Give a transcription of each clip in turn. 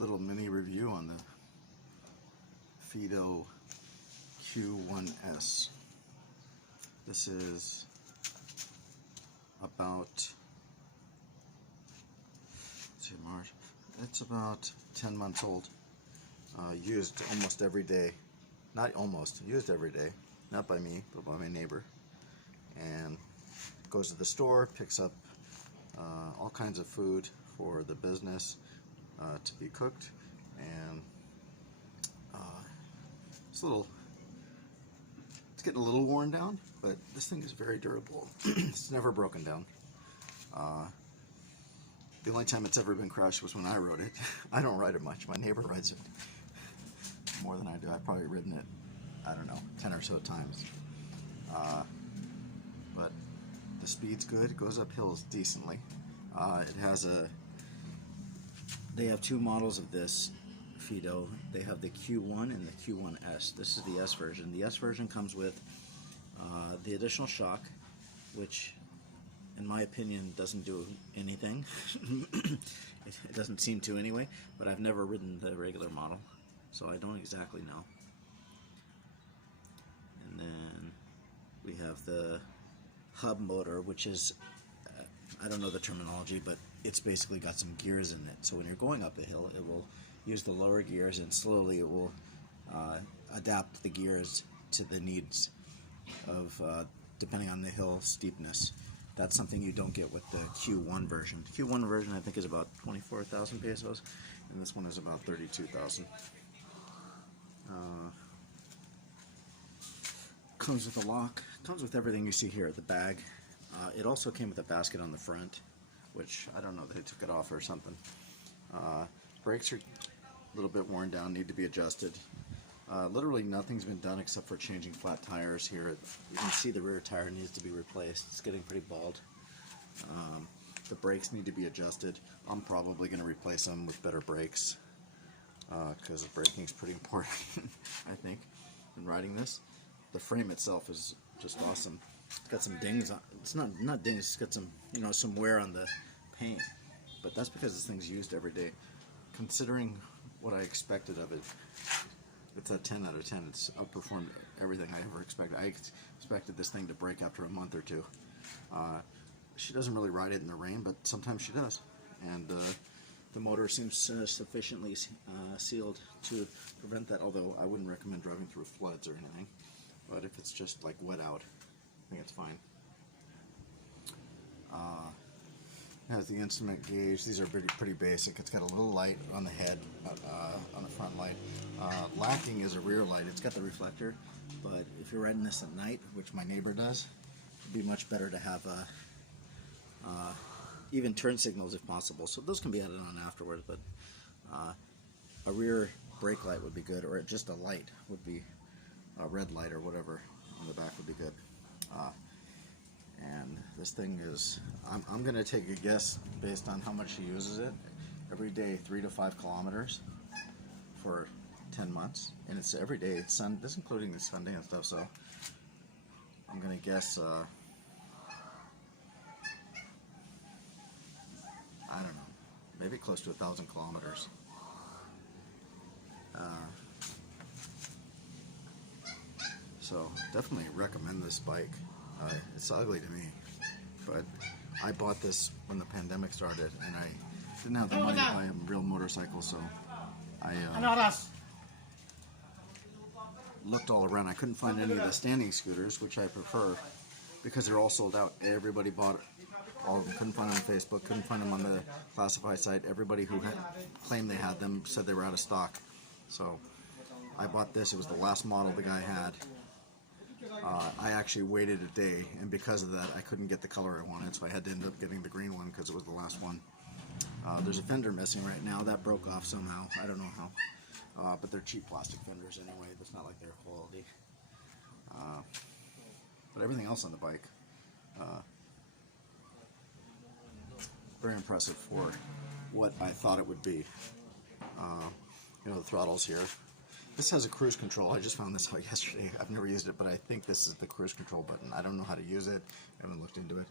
little mini review on the FIIDO Q1S. This is about, March. It's about 10 months old. Used almost every day. Not almost, used every day. Not by me, but by my neighbor. And goes to the store, picks up all kinds of food for the business to be cooked, and it's getting a little worn down, but this thing is very durable. It's never broken down. The only time it's ever been crushed was when I rode it. I don't ride it much. My neighbor rides it more than I do. I've probably ridden it, I don't know, 10 or so times. But the speed's good. It goes up hills decently. They have two models of this FIIDO. They have the Q1 and the Q1S. This is the S version. The S version comes with the additional shock, which in my opinion doesn't do anything. It doesn't seem to anyway, but I've never ridden the regular model, so I don't exactly know. And then we have the hub motor, which is, I don't know the terminology, but it's basically got some gears in it. So when you're going up the hill, it will use the lower gears, and slowly it will adapt the gears to the needs of, depending on the hill steepness. That's something you don't get with the Q1 version. The Q1 version I think is about 24,000 pesos, and this one is about 32,000. Comes with a lock, comes with everything you see here, the bag. It also came with a basket on the front, which I don't know, they took it off or something. Brakes are a little bit worn down, need to be adjusted. Literally nothing's been done except for changing flat tires here. You can see the rear tire needs to be replaced. It's getting pretty bald. The brakes need to be adjusted. I'm probably going to replace them with better brakes because braking is pretty important, I think, in riding this. The frame itself is just awesome. It's got some dings on. It's not dings. It's got some, some wear on the paint. But that's because this thing's used every day. Considering what I expected of it, it's a 10 out of 10. It's outperformed everything I ever expected. I expected this thing to break after a month or two. She doesn't really ride it in the rain, but sometimes she does. And the motor seems sufficiently sealed to prevent that, although I wouldn't recommend driving through floods or anything. But if it's just like wet out, I think it's fine. It has the instrument gauge. These are pretty basic. It's got a little light on the head, on the front light. Lacking is a rear light. It's got the reflector, but if you're riding this at night, which my neighbor does, it'd be much better to have even turn signals if possible. So those can be added on afterwards, but a rear brake light would be good, or just a light would be, a red light or whatever on the back would be good. And this thing is, I'm going to take a guess based on how much she uses it. Every day, 3 to 5 kilometers for 10 months. And it's every day, it's this including the Sunday and stuff, so I'm going to guess, I don't know, maybe close to 1,000 kilometers. So definitely recommend this bike. It's ugly to me, but I bought this when the pandemic started, and I didn't have the money to buy a real motorcycle, so I looked all around. I couldn't find any of the standing scooters, which I prefer, because they're all sold out. Everybody bought all of them. Couldn't find them on Facebook, couldn't find them on the classified site. Everybody who claimed they had them said they were out of stock. So I bought this. It was the last model the guy had. I actually waited a day, and because of that I couldn't get the color I wanted, so I had to end up getting the green one because it was the last one. There's a fender missing right now. That broke off somehow. I don't know how. But they're cheap plastic fenders anyway. That's not like they're quality. But everything else on the bike, very impressive for what I thought it would be. The throttle's here. This has a cruise control. I just found this out yesterday. I've never used it, but I think this is the cruise control button. I don't know how to use it. I haven't looked into it.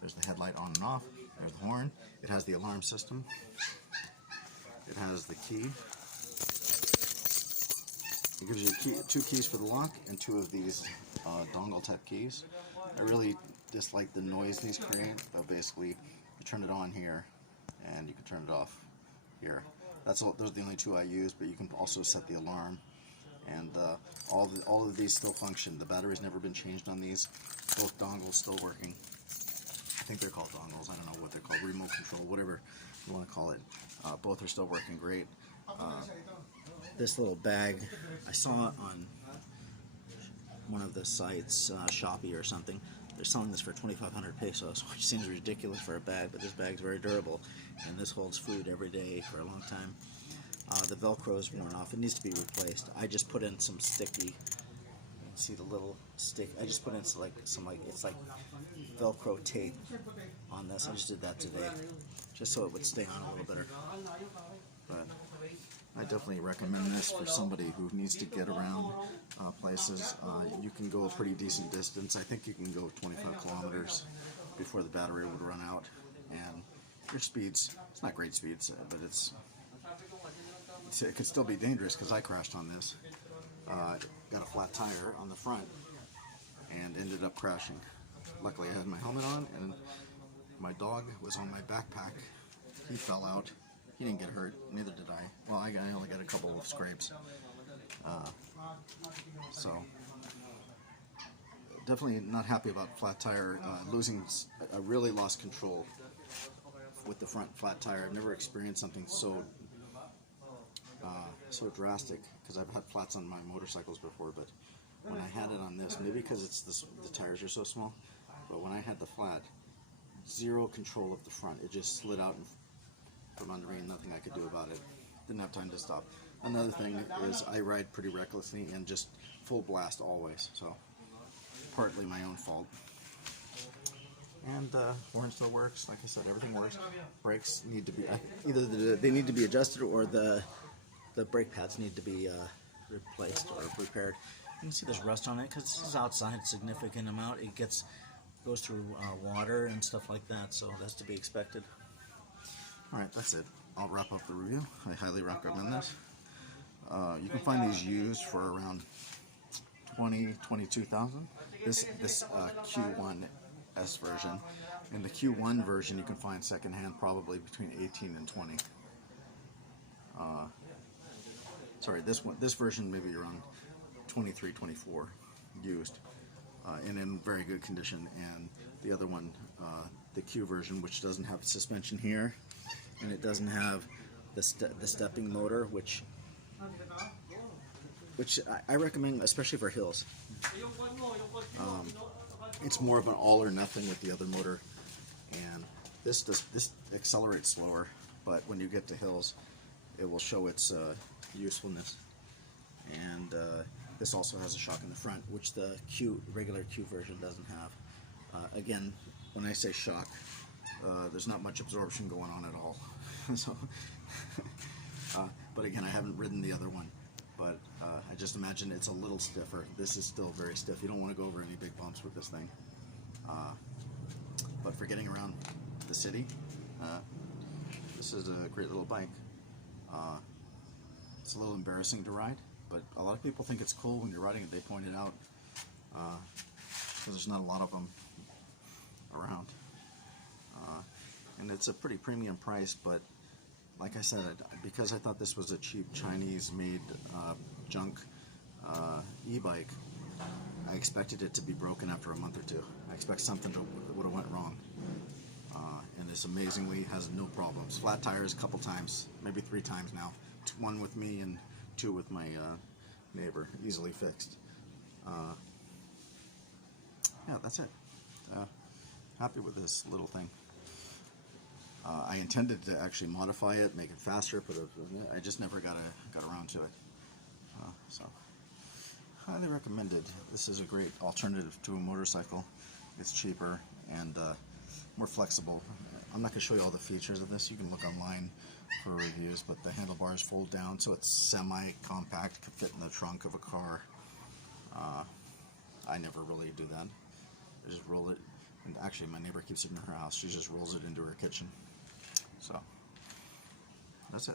There's the headlight on and off. There's the horn. It has the alarm system. It has the key. It gives you two keys for the lock and two of these dongle type keys. I really dislike the noise these create, but basically you turn it on here and you can turn it off here. Those are the only two I use, but you can also set the alarm. And all of these still function. The battery's never been changed on these. Both dongles still working. I think they're called dongles. I don't know what they're called. Remote control, whatever you want to call it. Both are still working great. This little bag, I saw it on one of the sites, Shopee or something. They're selling this for 2,500 pesos, which seems ridiculous for a bag, but this bag's very durable, and this holds food every day for a long time. The Velcro is worn off. It needs to be replaced. I just put in some sticky. You can see the little stick. I just put in some it's like Velcro tape on this. I just did that today, just so it would stay on a little better. But I definitely recommend this for somebody who needs to get around places. You can go a pretty decent distance. I think you can go 25 kilometers before the battery would run out. And your speeds, it's not great speeds, but it could still be dangerous because I crashed on this. Got a flat tire on the front and ended up crashing. Luckily I had my helmet on and my dog was on my backpack. He fell out. He didn't get hurt, neither did I. Well, I only got a couple of scrapes. So, definitely not happy about flat tire. I really lost control with the front flat tire. I've never experienced something so drastic, because I've had flats on my motorcycles before, but when I had it on this, maybe because the tires are so small, but when I had the flat, zero control of the front. It just slid out from under me and nothing I could do about it. Didn't have time to stop. Another thing is I ride pretty recklessly and just full blast always, so partly my own fault. And horn still works. Like I said, everything works. Brakes need to be either they need to be adjusted or the brake pads need to be replaced or repaired. You can see there's rust on it because this is outside a significant amount. It goes through water and stuff like that, so that's to be expected. Alright, that's it. I'll wrap up the review. I highly recommend this. You can find these used for around $22,000. This Q1S version. In the Q1 version, you can find secondhand probably between 18 and 20. Sorry, this version maybe around 23, 24 used, and in very good condition. And the other one, the Q version, which doesn't have suspension here, and it doesn't have the stepping motor, which I recommend, especially for hills. It's more of an all or nothing with the other motor, and this accelerates slower, but when you get to hills, it will show its usefulness. And this also has a shock in the front, which the regular Q version doesn't have. Again, when I say shock, there's not much absorption going on at all. So, but again, I haven't ridden the other one, but I just imagine it's a little stiffer. This is still very stiff. You don't want to go over any big bumps with this thing. But for getting around the city, this is a great little bike. It's a little embarrassing to ride, but a lot of people think it's cool when you're riding it. They point it out because there's not a lot of them around. And it's a pretty premium price, but like I said, because I thought this was a cheap Chinese-made junk e-bike, I expected it to be broken after a month or two. I expect something would have went wrong. And this amazingly has no problems. Flat tires a couple times, maybe 3 times now. 1 with me and 2 with my neighbor, easily fixed. Yeah, that's it. Happy with this little thing. I intended to actually modify it, make it faster, but I just never got around to it. So, highly recommended. This is a great alternative to a motorcycle. It's cheaper and more flexible. I'm not going to show you all the features of this. You can look online for reviews, but the handlebars fold down, so it's semi-compact, could fit in the trunk of a car. I never really do that. I just roll it, and actually my neighbor keeps it in her house. She just rolls it into her kitchen. So, that's it.